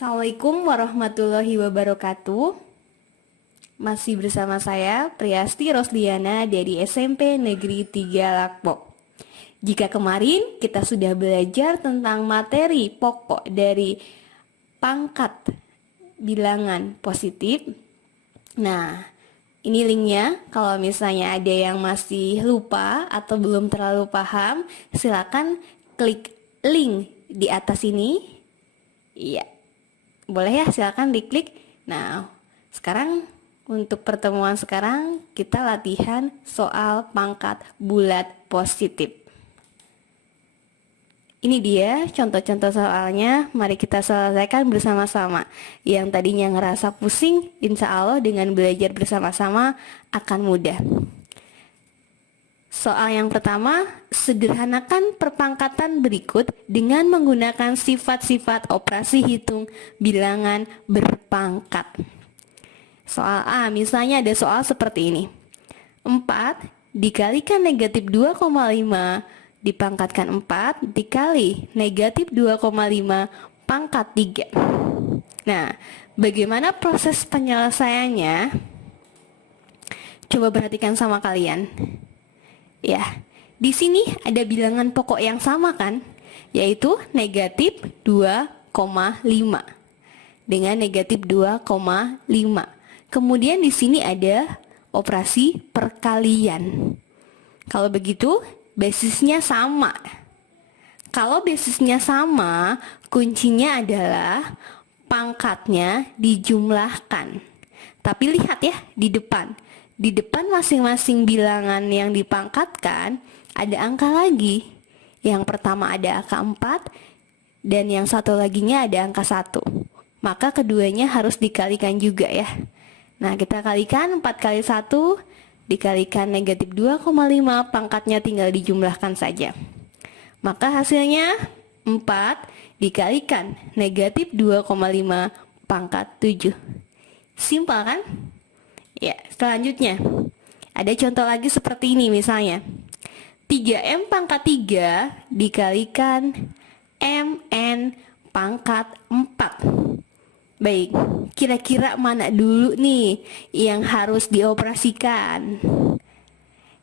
Assalamualaikum warahmatullahi wabarakatuh. Masih bersama saya Priasti Rosliana dari SMP Negeri 3 Lakpok. Jika kemarin kita sudah belajar tentang materi pokok dari pangkat bilangan positif. Nah, ini linknya. Kalau misalnya ada yang masih lupa atau belum terlalu paham, silakan klik link di atas ini. Iya, boleh ya, silakan diklik. Nah, sekarang untuk pertemuan sekarang kita latihan soal pangkat bulat positif. Ini dia contoh-contoh soalnya, mari kita selesaikan bersama-sama. Yang tadinya ngerasa pusing, insya Allah dengan belajar bersama-sama akan mudah. Soal yang pertama, sederhanakan perpangkatan berikut dengan menggunakan sifat-sifat operasi hitung bilangan berpangkat. Soal A, misalnya ada soal seperti ini. 4 dikalikan negatif 2,5 dipangkatkan 4 dikali negatif 2,5 pangkat 3. Nah, bagaimana proses penyelesaiannya? Coba perhatikan sama kalian. Ya, di sini ada bilangan pokok yang sama kan, yaitu negatif 2,5 dengan negatif 2,5. Kemudian di sini ada operasi perkalian. Kalau begitu, basisnya sama. Kalau basisnya sama, kuncinya adalah pangkatnya dijumlahkan. Tapi lihat ya, di depan masing-masing bilangan yang dipangkatkan ada angka lagi. Yang pertama ada angka 4 dan yang satu laginya ada angka 1. Maka keduanya harus dikalikan juga ya. Nah, kita kalikan 4 kali 1 dikalikan negatif 2,5, pangkatnya tinggal dijumlahkan saja. Maka hasilnya 4 dikalikan negatif 2,5 pangkat 7. Simpel kan? Ya, selanjutnya ada contoh lagi seperti ini misalnya. 3M pangkat 3 dikalikan MN pangkat 4. Baik, kira-kira mana dulu nih yang harus dioperasikan?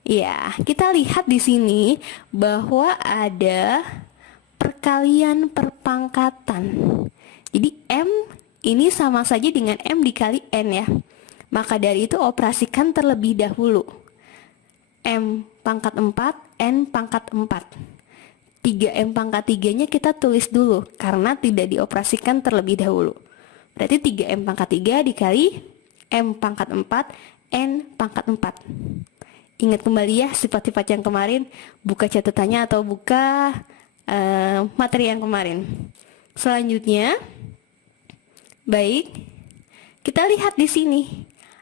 Ya, kita lihat di sini bahwa ada perkalian perpangkatan. Jadi M ini sama saja dengan M dikali N ya. Maka dari itu operasikan terlebih dahulu. M pangkat 4, N pangkat 4. 3M pangkat 3-nya kita tulis dulu karena tidak dioperasikan terlebih dahulu. Berarti 3M pangkat 3 dikali M pangkat 4, N pangkat 4. Ingat kembali ya sifat-sifat yang kemarin, buka catatannya atau buka materi yang kemarin. Selanjutnya, baik, kita lihat di sini.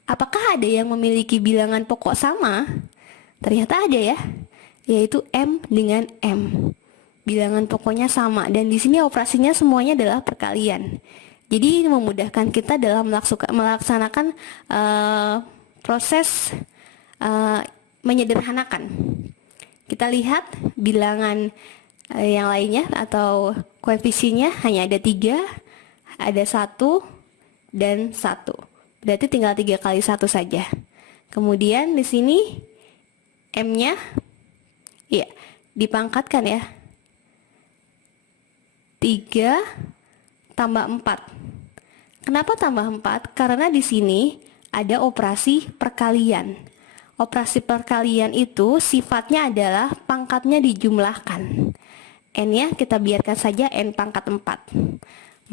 Apakah ada yang memiliki bilangan pokok sama? Ternyata ada ya, yaitu M dengan M. Bilangan pokoknya sama dan di sini operasinya semuanya adalah perkalian. Jadi memudahkan kita dalam melaksanakan proses menyederhanakan. Kita lihat bilangan yang lainnya atau koefisiennya hanya ada 3, ada 1 dan 1. Berarti tinggal 3 kali 1 saja. Kemudian di sini M-nya ya dipangkatkan ya. 3 tambah 4. Kenapa tambah 4? Karena di sini ada operasi perkalian. Operasi perkalian itu sifatnya adalah pangkatnya dijumlahkan. N-nya kita biarkan saja N pangkat 4.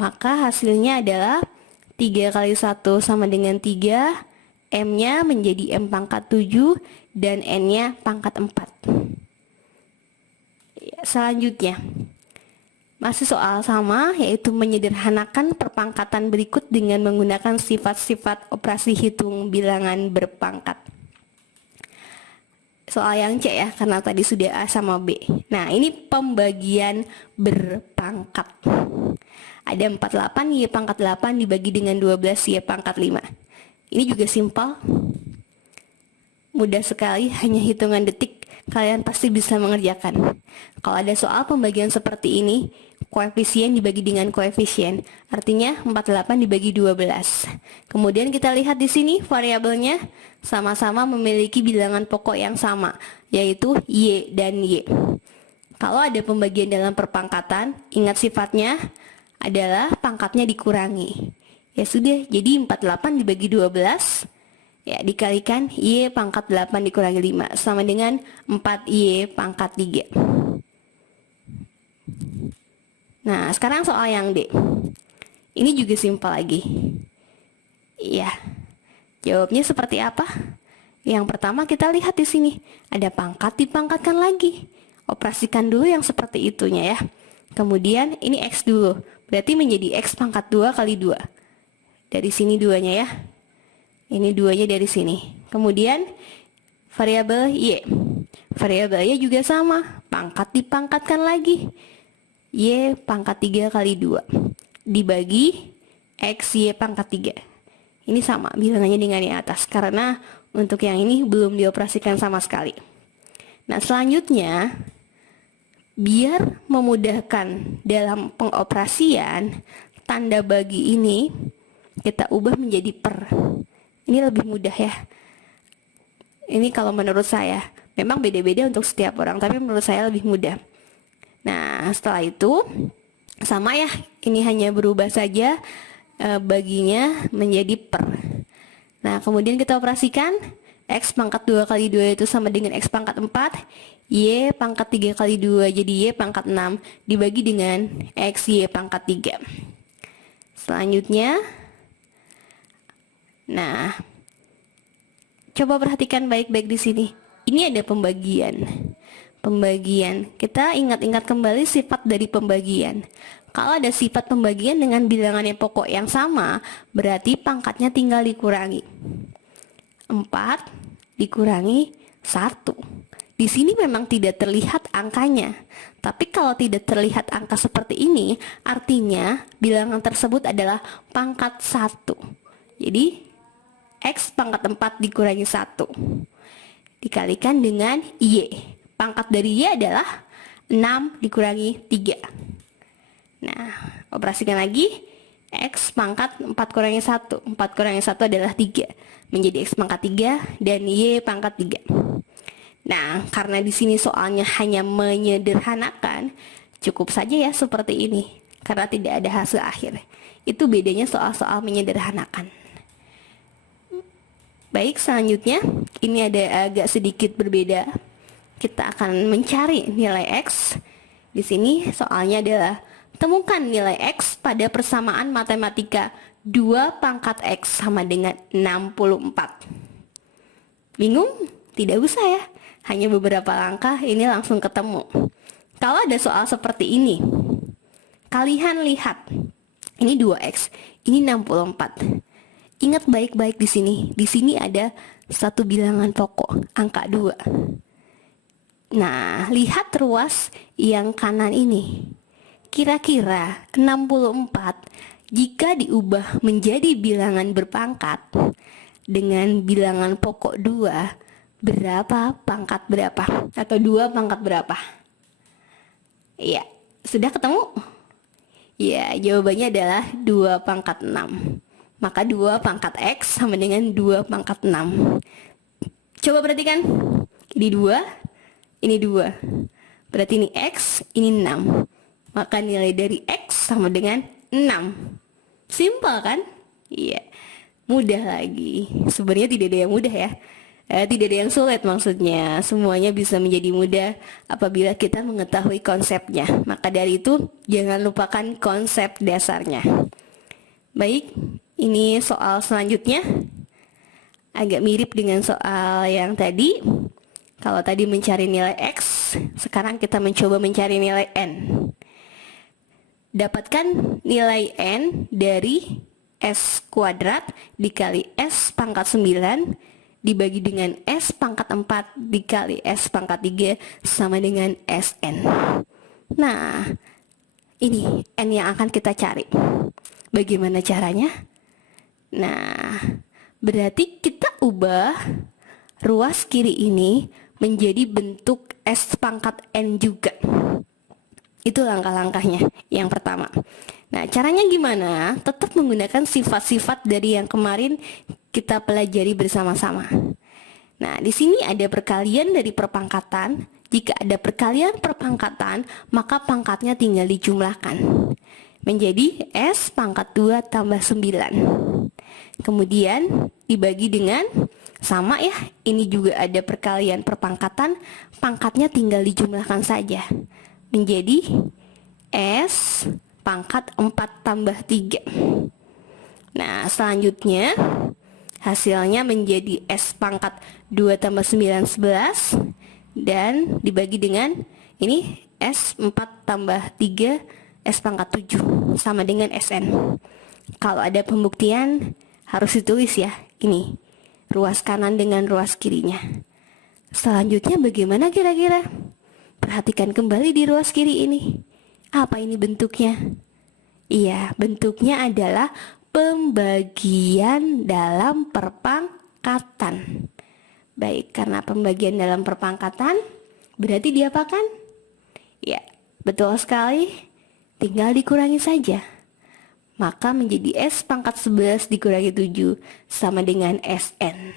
Maka hasilnya adalah 3 kali 1 sama dengan 3, M-nya menjadi M pangkat 7 dan N-nya pangkat 4. Selanjutnya, masih soal sama, yaitu menyederhanakan perpangkatan berikut dengan menggunakan sifat-sifat operasi hitung bilangan berpangkat. Soal yang C ya, karena tadi sudah A sama B. Nah, ini pembagian berpangkat. Ada 48 Y pangkat 8 dibagi dengan 12 Y pangkat 5. Ini juga simpel. Mudah sekali, hanya hitungan detik kalian pasti bisa mengerjakan. Kalau ada soal pembagian seperti ini, koefisien dibagi dengan koefisien. Artinya 48 dibagi 12. Kemudian kita lihat di sini variabelnya sama-sama memiliki bilangan pokok yang sama, yaitu Y dan Y. Kalau ada pembagian dalam perpangkatan, ingat sifatnya adalah pangkatnya dikurangi. Ya sudah, jadi 48 dibagi 12 ya dikalikan Y pangkat 8 dikurangi 5 sama dengan 4Y pangkat 3. Nah, sekarang soal yang D. Ini juga simpel lagi. Iya. Jawabnya seperti apa? Yang pertama kita lihat di sini, ada pangkat dipangkatkan lagi. Operasikan dulu yang seperti itunya ya. Kemudian ini X dulu. Berarti menjadi X pangkat 2 kali 2. Dari sini 2-nya ya. Ini 2-nya dari sini. Kemudian variabel Y. Variabelnya juga sama, pangkat dipangkatkan lagi. Y pangkat 3 kali 2 dibagi X Y pangkat 3. Ini sama bilangannya dengan yang atas, karena untuk yang ini belum dioperasikan sama sekali. Nah, selanjutnya biar memudahkan dalam pengoperasian, tanda bagi ini kita ubah menjadi per. Ini lebih mudah ya. Ini kalau menurut saya, memang beda-beda untuk setiap orang, tapi menurut saya lebih mudah. Nah, setelah itu sama ya, ini hanya berubah saja baginya menjadi per. Nah, kemudian kita operasikan X pangkat 2 kali 2 itu sama dengan X pangkat 4, Y pangkat 3 kali 2 jadi Y pangkat 6 dibagi dengan X Y pangkat 3. Selanjutnya, nah, coba perhatikan baik-baik di sini. Ini ada pembagian. Kita ingat-ingat kembali sifat dari pembagian. Kalau ada sifat pembagian dengan bilangan yang pokok yang sama, berarti pangkatnya tinggal dikurangi. 4 dikurangi 1. Di sini memang tidak terlihat angkanya. Tapi kalau tidak terlihat angka seperti ini, artinya bilangan tersebut adalah pangkat 1. Jadi X pangkat 4 dikurangi 1 dikalikan dengan Y. Pangkat dari Y adalah 6 dikurangi 3. Nah, operasikan lagi. X pangkat 4 kurangi 1. 4 kurangi 1 adalah 3. Menjadi X pangkat 3 dan Y pangkat 3. Nah, karena di sini soalnya hanya menyederhanakan, cukup saja ya seperti ini. Karena tidak ada hasil akhir. Itu bedanya soal-soal menyederhanakan. Baik, selanjutnya ini ada agak sedikit berbeda. Kita akan mencari nilai X. Di sini soalnya adalah temukan nilai X pada persamaan matematika 2 pangkat X sama dengan 64. Bingung? Tidak usah ya. Hanya beberapa langkah ini langsung ketemu. Kalau ada soal seperti ini, kalian lihat. Ini 2X, ini 64. Ingat baik-baik di sini. Di sini ada satu bilangan pokok, angka 2. Nah, lihat ruas yang kanan ini. Kira-kira 64 jika diubah menjadi bilangan berpangkat dengan bilangan pokok 2, berapa pangkat berapa? Atau 2 pangkat berapa? Iya, sudah ketemu? Ya, jawabannya adalah 2 pangkat 6. Maka 2 pangkat X sama dengan 2 pangkat 6. Coba perhatikan. Ini 2. Ini 2. Berarti ini X, ini 6. Maka nilai dari X sama dengan 6. Simpel kan? Iya. Mudah lagi. Sebenarnya tidak ada yang mudah ya. Tidak ada yang sulit maksudnya. Semuanya bisa menjadi mudah apabila kita mengetahui konsepnya. Maka dari itu, jangan lupakan konsep dasarnya. Baik, ini soal selanjutnya. Agak mirip dengan soal yang tadi. Kalau tadi mencari nilai X, sekarang kita mencoba mencari nilai N. Dapatkan nilai N dari S kuadrat dikali S pangkat 9 dibagi dengan S pangkat 4 dikali S pangkat 3 sama dengan Sn. Nah, ini N yang akan kita cari. Bagaimana caranya? Nah, berarti kita ubah ruas kiri ini menjadi bentuk S pangkat N juga. Itu langkah-langkahnya. Yang pertama. Nah, caranya gimana? Tetap menggunakan sifat-sifat dari yang kemarin kita pelajari bersama-sama. Nah, di sini ada perkalian dari perpangkatan. Jika ada perkalian perpangkatan, maka pangkatnya tinggal dijumlahkan. Menjadi S pangkat 2 tambah 9. Kemudian dibagi dengan sama ya. Ini juga ada perkalian perpangkatan, pangkatnya tinggal dijumlahkan saja. Menjadi S pangkat 4 tambah 3. Nah, selanjutnya hasilnya menjadi S pangkat 2 tambah 9, 11. Dan dibagi dengan ini S 4 tambah 3, S pangkat 7 sama dengan SN. Kalau ada pembuktian harus ditulis ya. Ini ruas kanan dengan ruas kirinya. Selanjutnya bagaimana kira-kira? Perhatikan kembali di ruas kiri ini. Apa ini bentuknya? Iya, bentuknya adalah pembagian dalam perpangkatan. Baik, karena pembagian dalam perpangkatan berarti diapakan? Ya, betul sekali. Tinggal dikurangi saja. Maka menjadi S pangkat 11 dikurangi 7 sama dengan SN.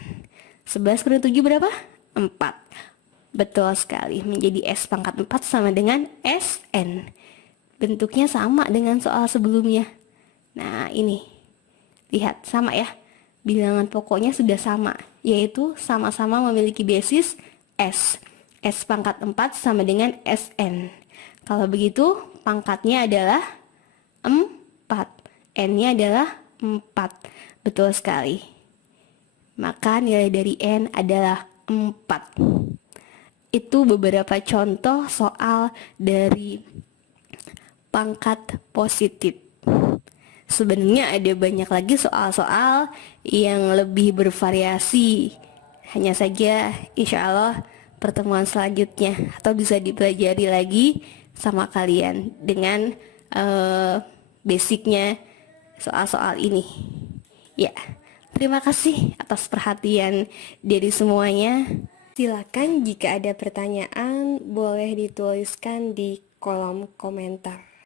11 kurangi 7 berapa? 4. Betul sekali, menjadi S pangkat 4 sama dengan SN. Bentuknya sama dengan soal sebelumnya. Nah, ini. Lihat, sama ya. Bilangan pokoknya sudah sama, yaitu sama-sama memiliki basis S. S pangkat 4 sama dengan SN. Kalau begitu, pangkatnya adalah 4. N-nya adalah 4. Betul sekali. Maka nilai dari N adalah 4. Itu beberapa contoh soal dari pangkat positif. Sebenarnya ada banyak lagi soal-soal yang lebih bervariasi. Hanya saja insya Allah pertemuan selanjutnya atau bisa dipelajari lagi sama kalian dengan basicnya soal-soal ini. Ya, terima kasih atas perhatian dari semuanya. Silakan jika ada pertanyaan boleh dituliskan di kolom komentar.